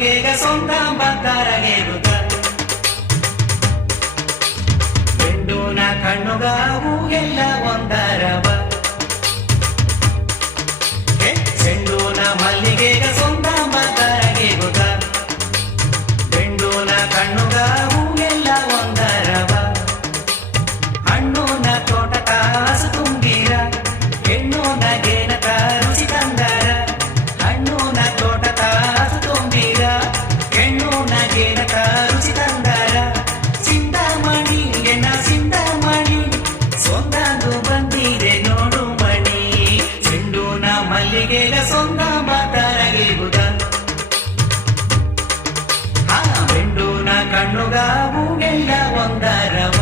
ಮಲ್ಲಿಗೆಗ ಸೊಂದ ಬತ್ತಾರಗೇರುತ ಬೆಂಡೂನ ಕಣ್ಣುಗಾವು ಎಲ್ಲ ಒಂದರವ ಚೆಂಡೂನ ಮಲ್ಲಿಗೆಗ ಸೊಂದ ಬತ್ತಾರಗೇರುತ ಬೆಂಡೂನ ಕಣ್ಣುಗಾವು ಎಲ್ಲ ಒಂದರವ ಹಣ್ಣೂನ ತೋಟಕ ಹಸು ತುಂಬಿರ ಹೆಣ್ಣೂನ ಗೇನಕ ರುಚಿ ತಂದರ ಹಣ್ಣೂನ ತೋಟಕ ಹಸು ತುಂಬಿರ ಹೆಣ್ಣೂನ ಗೇನಕ ರುಚಿ ತಂದರ ಸಿಂಧಮಣಿ ಎನ್ನ ಸಿಂಧಮಣಿ ಸೊಂದಾದು ಬಂದಿದೆ ನೋಡು ಮಣಿ ಚೆಂಡೂನ ಮಲ್ಲಿಗೆಗ ಸೊಂದ ಬಾತರಗಿಗುದ ಬೆಂಡೂನ ಕಣ್ಣುಗಾವು ಎಲ್ಲ ಒಂದರವ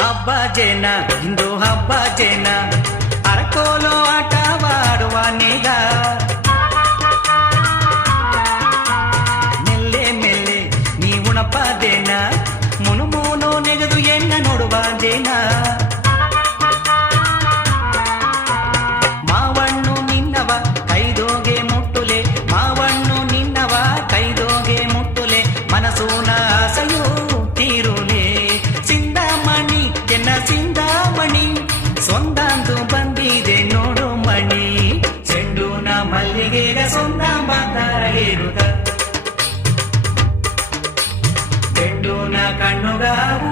ಹಬ್ಬ ಜೇನ ಇಂದು ಹಬ್ಬ ಜೇನ ಅರಕೋಲು ಆಟವಾಡುವ ನೇಗ ಮೆಲ್ಲೆ ಮೆಲ್ಲೆ ನೀ ಉಣಪದೇನ ಮುನು ಮುನು ನೆಗೆದು ಎನ್ನ ನೋಡುವ ಜೇನ ಮಾವಣ್ಣು ನಿನ್ನವ ಕೈದೋಗೆ ಮುಟ್ಟುಲೆ ಮಾವಣ್ಣು ನಿನ್ನವ ಕೈದೋಗೆ ಮುಟ್ಟುಲೆ ಮನಸೂನ ಆಸೆಯೂ ತೀರುಲೆ ಸಿಂಧಮಣಿ ಎನ್ನ ಸಿಂಧಮಣಿ ಸೊಂದಾಂದು ಬಂದಿದೆ ನೋಡು ಮಣಿ ಚೆಂಡೂನ ಮಲ್ಲಿಗೆಗ ಸೊಂದ ಬಾತರಗಿರುತ ಬೆಂಡೂನ ಕಣ್ಣುಗಾವು